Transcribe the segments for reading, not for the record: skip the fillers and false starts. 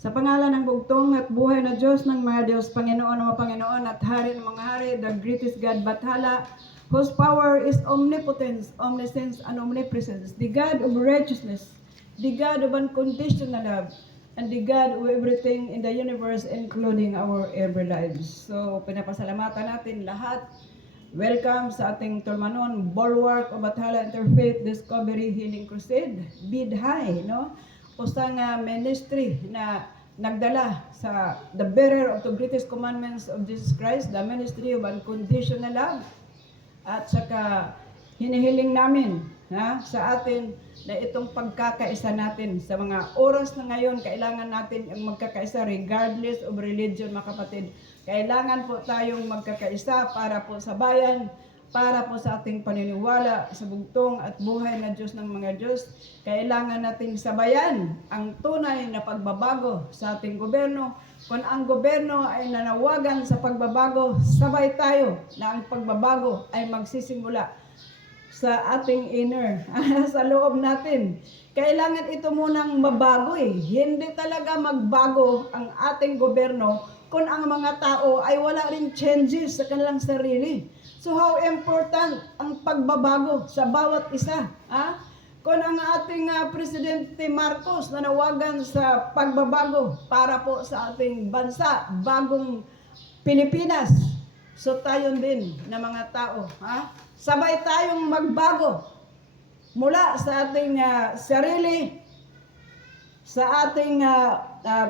Sa pangalan ng bugtong at buhay na Diyos ng mga Diyos, Panginoon ng mga Panginoon at Hari ng mga Hari, the greatest God, Bathala, whose power is omnipotence, omniscience, and omnipresence, the God of righteousness, the God of unconditional love, and the God of everything in the universe, including our every lives. So, pinapasalamatan natin lahat. Welcome sa ating Tulmanon, Bulwark of Bathala Interfaith Discovery Healing Crusade, BIDHI, no? Usang ministry na nagdala sa the bearer of the greatest commandments of Jesus Christ, the ministry of unconditional love. At saka hinihiling namin sa atin na itong pagkakaisa natin sa mga oras na ngayon, kailangan natin ang magkakaisa regardless of religion, mga kapatid. Kailangan po tayong magkakaisa para po sa bayan, para po sa ating paniniwala sa bugtong at buhay na Diyos ng mga Diyos. Kailangan nating sabayan ang tunay na pagbabago sa ating gobyerno. Kung ang gobyerno ay nanawagan sa pagbabago, sabay tayo na ang pagbabago ay magsisimula sa ating inner, sa loob natin. Kailangan ito munang mabago eh. Hindi talaga magbago ang ating gobyerno kung ang mga tao ay wala ring changes sa kanilang sarili. So how important ang pagbabago sa bawat isa? Kung ang ating Presidente Marcos nanawagan sa pagbabago para po sa ating bansa, bagong Pilipinas, so tayo din na mga tao, sabay tayong magbago mula sa ating sarili, sa ating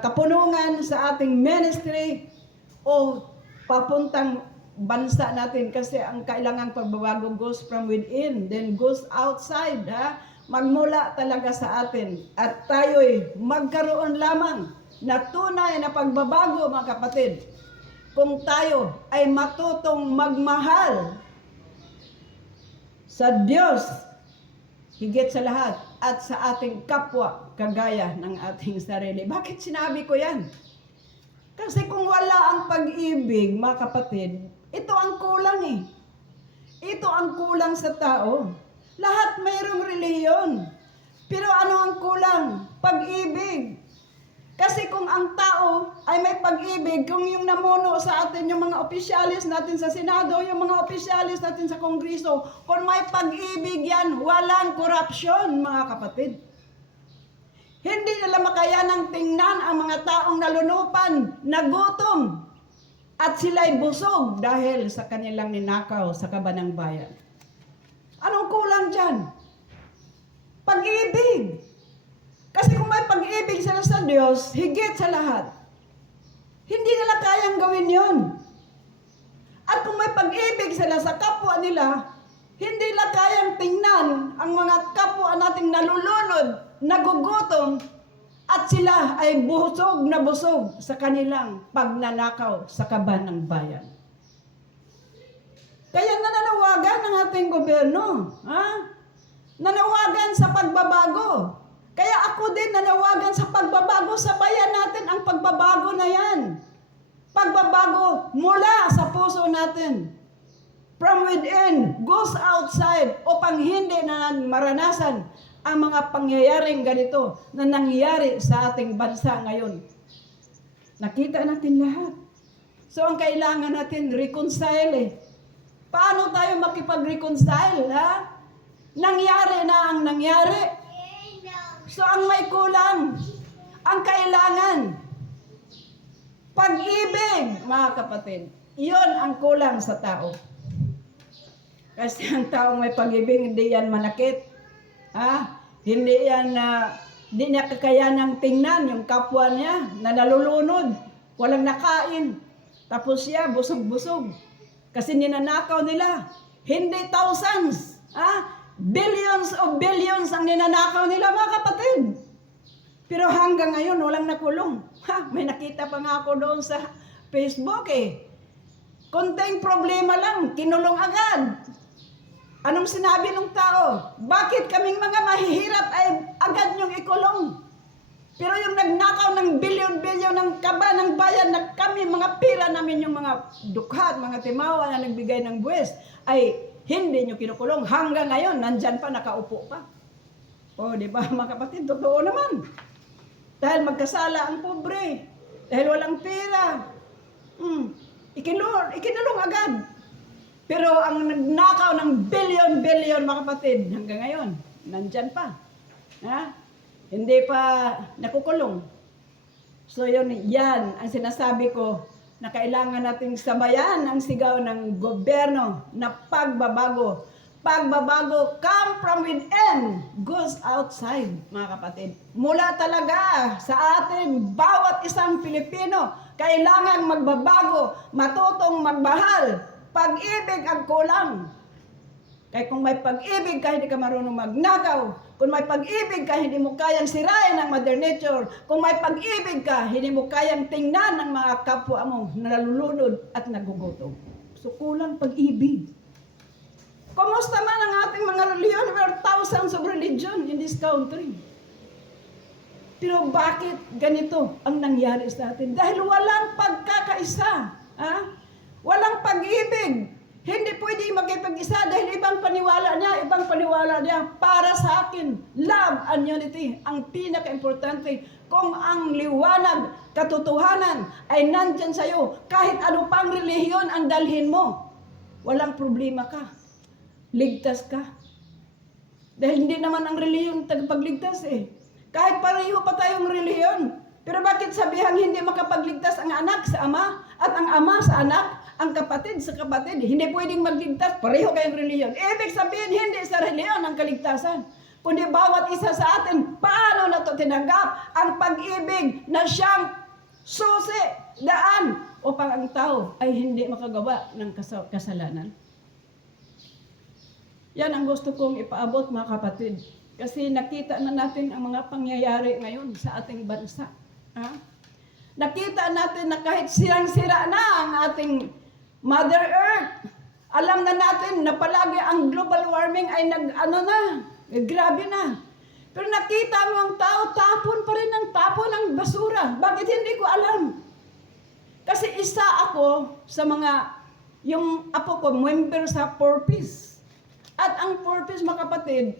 kapunungan, sa ating ministry, o papuntang bansa natin, kasi ang kailangang pagbabago goes from within, then goes outside, magmula talaga sa atin, at tayo'y magkaroon lamang na tunay na pagbabago, mga kapatid, kung tayo ay matutong magmahal sa Diyos higit sa lahat at sa ating kapwa kagaya ng ating sarili. Bakit sinabi ko yan? Kasi kung wala ang pag-ibig, mga kapatid, ito ang kulang eh. Ito ang kulang sa tao. Lahat mayroong relihiyon. Pero ano ang kulang? Pag-ibig. Kasi kung ang tao ay may pag-ibig, kung yung namuno sa atin, yung mga opisyalis natin sa Senado, yung mga opisyalis natin sa Kongreso, kung may pag-ibig yan, walang korupsyon, mga kapatid. Hindi nila makayanang tingnan ang mga taong nalunupan, nagutom, at sila'y busog dahil sa kanilang ninakaw sa kabanang bayan. Anong kulang dyan? Pag-ibig. Kasi kung may pag-ibig sila sa Diyos, higit sa lahat, hindi nila kayang gawin yon. At kung may pag-ibig sila sa kapwa nila, hindi nila kayang tingnan ang mga kapwa nating nalulunod, nagugutom, at sila ay busog na busog sa kanilang pagnanakaw sa kaban ng bayan. Kaya nananawagan ng ating gobyerno, nanawagan sa pagbabago. Kaya ako din nanawagan sa pagbabago, sabayan natin ang pagbabago na yan. Pagbabago mula sa puso natin. From within, goes outside, upang hindi na maranasan ang mga pangyayaring ganito na nangyayari sa ating bansa ngayon. Nakita natin lahat. So ang kailangan natin, reconcile eh. Paano tayo makipag-reconcile, Nangyari na ang nangyari. So ang may kulang, ang kailangan, pag-ibig, mga kapatid. Iyon ang kulang sa tao. Kasi ang taong may pag-ibig, hindi yan manakit. Hindi yan hindi niya kakayanang tingnan yung kapwa niya na nalulunod, walang nakain. Tapos siya busog-busog. Kasi ninanakaw nila. Hindi thousands, billions of billions ang ninanakaw nila, mga kapatid. Pero hanggang ngayon, walang nakulong. May nakita pa nga ako doon sa Facebook eh. Konting problema lang, kinulong agad. Anong sinabi ng tao? Bakit kaming mga mahihirap ay agad niyong ikulong? Pero yung nagnakaw ng bilyon-bilyon ng kaba ng bayan na kami, mga pira namin, yung mga dukhat, mga timawa na nagbigay ng buwis, ay hindi niyo kinukulong. Hanggang ngayon, nandyan pa, nakaupo pa. O, di ba mga kapatid? Totoo naman. Dahil magkasala ang pobre. Dahil walang pera. Ikinulong agad. Pero ang nagnakaw ng billion, mga kapatid, hanggang ngayon, nandyan pa. Ha? Hindi pa nakukulong. So yan ang sinasabi ko na kailangan nating sabayan ang sigaw ng gobyerno na pagbabago. Pagbabago come from within, goes outside, mga kapatid. Mula talaga sa atin, bawat isang Pilipino, kailangan magbabago, matutong magmahal. Pag-ibig ang kulang. Kaya kung may pag-ibig ka, hindi ka marunong magnakaw. Kung may pag-ibig ka, hindi mo kayang sirain ang Mother Nature. Kung may pag-ibig ka, hindi mo kayang tingnan ng mga kapwa mo na nalulunod at nagugutom. So kulang pag-ibig. Kumusta man ang ating mga reliyon? There are thousands of religion in this country. Pero bakit ganito ang nangyari sa atin? Dahil walang pagkakaisa. Ha? Walang pag-ibig. Hindi pwede magkipag-isa dahil ibang paniwala niya. Para sa akin, love and unity ang pinaka-importante. Kung ang liwanag, katotohanan ay nandyan sa'yo, kahit ano pang relihiyon ang dalhin mo, walang problema ka. Ligtas ka. Dahil hindi naman ang relihiyon tagapagligtas eh. Kahit pareho pa tayong relihiyon. Pero bakit sabihang hindi makapagligtas ang anak sa ama at ang ama sa anak? Ang kapatid sa kapatid, hindi pwedeng magligtas, pareho kayong reliyon. Ibig sabihin, hindi sa reliyon ang kaligtasan. Kundi bawat isa sa atin, paano na ito tinanggap ang pag-ibig na siyang susi, daan, upang ang tao ay hindi makagawa ng kasalanan. Yan ang gusto kong ipaabot, mga kapatid. Kasi nakita na natin ang mga pangyayari ngayon sa ating bansa. Ha? Nakita natin na kahit sirang-sira na ang ating Mother Earth, alam na natin na palagi ang global warming ay grabe na. Pero nakita mo ang tao, tapon pa rin ng basura. Bakit hindi ko alam? Kasi isa ako sa yung apo ko, member sa Purpose. At ang Purpose, mga kapatid,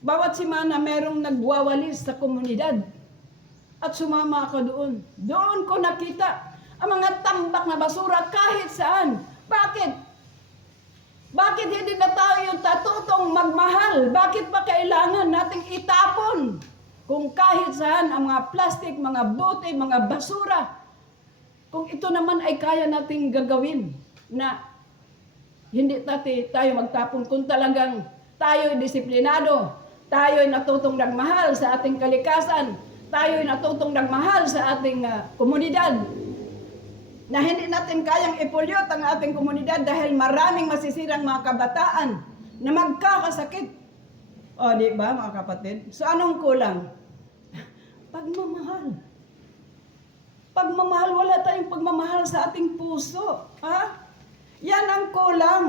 bawat simana merong nagwawalis sa komunidad. At sumama ako doon. Doon ko nakita ang mga tambak na basura kahit saan. Bakit? Bakit hindi na tayo tatutong magmahal? Bakit pa kailangan nating itapon? Kung kahit saan ang mga plastic, mga bote, mga basura. Kung ito naman ay kaya nating gagawin na hindi tayo magtapon. Kung talagang tayo ay disiplinado, tayo ay natutong nagmahal sa ating kalikasan, tayo ay natutong nagmahal sa ating komunidad, na hindi natin kayang ipolyot ang ating komunidad dahil maraming masisirang mga kabataan na magkakasakit. O, di ba, mga kapatid? So, anong kulang? Pagmamahal. Pagmamahal, wala tayong pagmamahal sa ating puso. Ha? Yan ang kulang.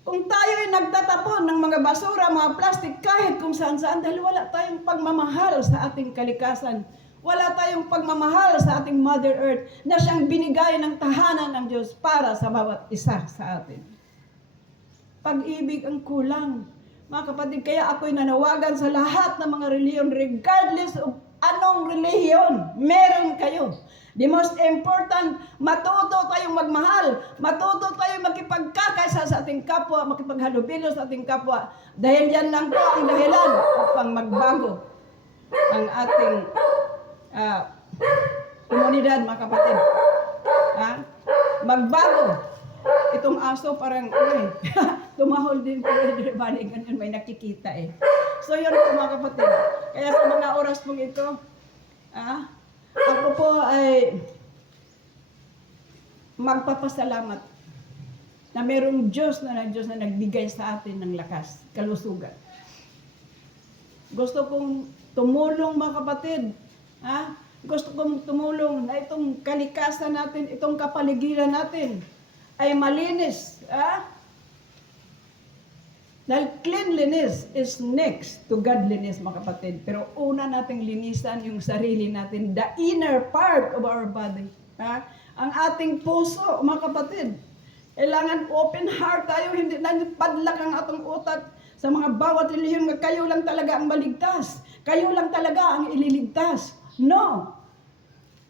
Kung tayo ay nagtatapon ng mga basura, mga plastic, kahit kung saan-saan, dahil wala tayong pagmamahal sa ating kalikasan. Wala tayong pagmamahal sa ating Mother Earth na siyang binigay ng tahanan ng Diyos para sa bawat isa sa atin. Pag-ibig ang kulang. Mga kapatid, kaya ako'y nanawagan sa lahat ng mga reliyon, regardless of anong reliyon meron kayo. The most important, matuto tayong magmahal, matuto tayong makipagkakaisa sa ating kapwa, makipaghalubilo sa ating kapwa. Dahil yan lang po ang dahilan upang magbago ang ating komunidad, mga kapatid. Magbago. Itong aso parang, tumahol din po, balik ganyan, may nakikita eh. So yun po, mga kapatid. Kaya sa mga oras pong ito, ako po ay magpapasalamat na merong Diyos na nagbigay sa atin ng lakas, kalusugan. Gusto kong tumulong, mga kapatid. Gusto kong tumulong na itong kalikasan natin, itong kapaligiran natin ay malinis. Dahil cleanliness is next to godliness, mga kapatid. Pero una nating linisan yung sarili natin, the inner part of our body. Ang ating puso, mga kapatid. Kailangan open heart tayo, hindi na padlak ang atong utak sa mga bawat relihiyon nga kayo lang talaga ang maligtas. Kayo lang talaga ang ililigtas. No.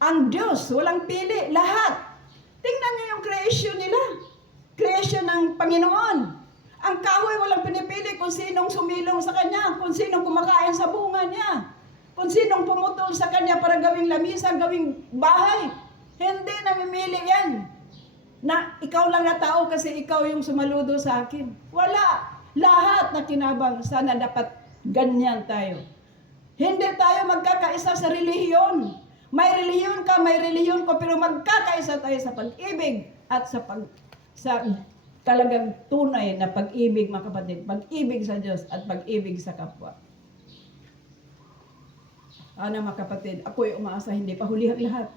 Ang Diyos, walang pili, lahat. Tingnan niyo yung creation nila. Creation ng Panginoon. Ang kahoy walang pinipili kung sinong sumilong sa kanya, kung sinong kumakain sa bunga niya, kung sinong pumutol sa kanya para gawing lamisa, gawing bahay. Hindi namimili yan. Na ikaw lang na tao kasi ikaw yung sumaludo sa akin. Wala. Lahat na kinabang, sana dapat ganyan tayo. Hindi tayo magkakaisa sa relihiyon. May relihiyon ka, may relihiyon ko, pero magkakaisa tayo sa pag-ibig at sa talagang tunay na pag-ibig, mga kapatid. Pag-ibig sa Diyos at pag-ibig sa kapwa. Ano mga kapatid, ako'y umaasa, hindi pa huli ang lahat.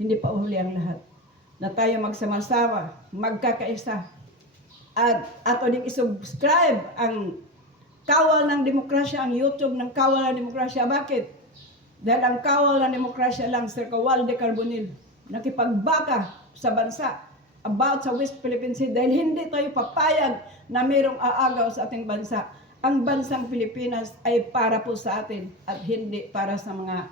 Hindi pa huli ang lahat. Na tayo magsama-sama, magkakaisa. At ato din isubscribe ang Kawal ng Demokrasya, ang YouTube ng Kawal ng Demokrasya. Bakit? Dahil ang Kawal ng Demokrasya lang, Sir Kawalde Carbonil, nakipagbaka sa bansa about sa West Philippine Sea dahil hindi tayo papayag na mayroong aagaw sa ating bansa. Ang bansang Pilipinas ay para po sa atin at hindi para sa mga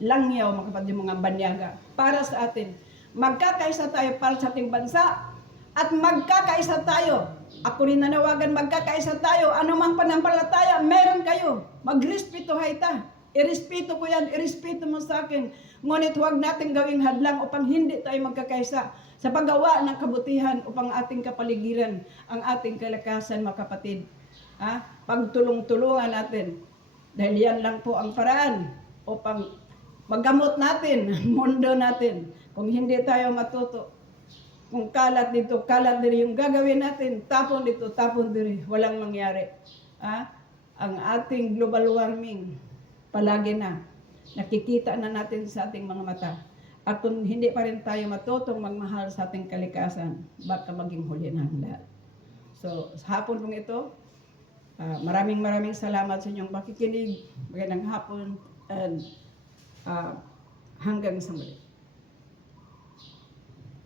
langyaw, mga kapatid, mga banyaga. Para sa atin. Magkakaisa tayo para sa ating bansa at magkakaisa tayo. Ako rin nanawagan, magkakaisa tayo. Anumang panampalataya, meron kayo. Magrespetuhay ta. Irespeto ko yan, irespeto mo sa akin. Ngunit huwag natin gawing hadlang upang hindi tayo magkakaisa sa paggawa ng kabutihan upang ating kapaligiran, ang ating kalakasan, mga kapatid. Pagtulong-tulungan natin. Dahil yan lang po ang paraan upang magamot natin ang mundo natin. Kung hindi tayo matuto, kung kalat dito, kalat dito, yung gagawin natin, tapon dito, tapon dito, walang mangyari. Ang ating global warming, palagi na, nakikita na natin sa ating mga mata. At kung hindi pa rin tayo matutong magmahal sa ating kalikasan, baka maging huli na ang lahat. So, sa hapon pong ito, maraming salamat sa inyong pakikinig. Magandang hapon and hanggang sa muli.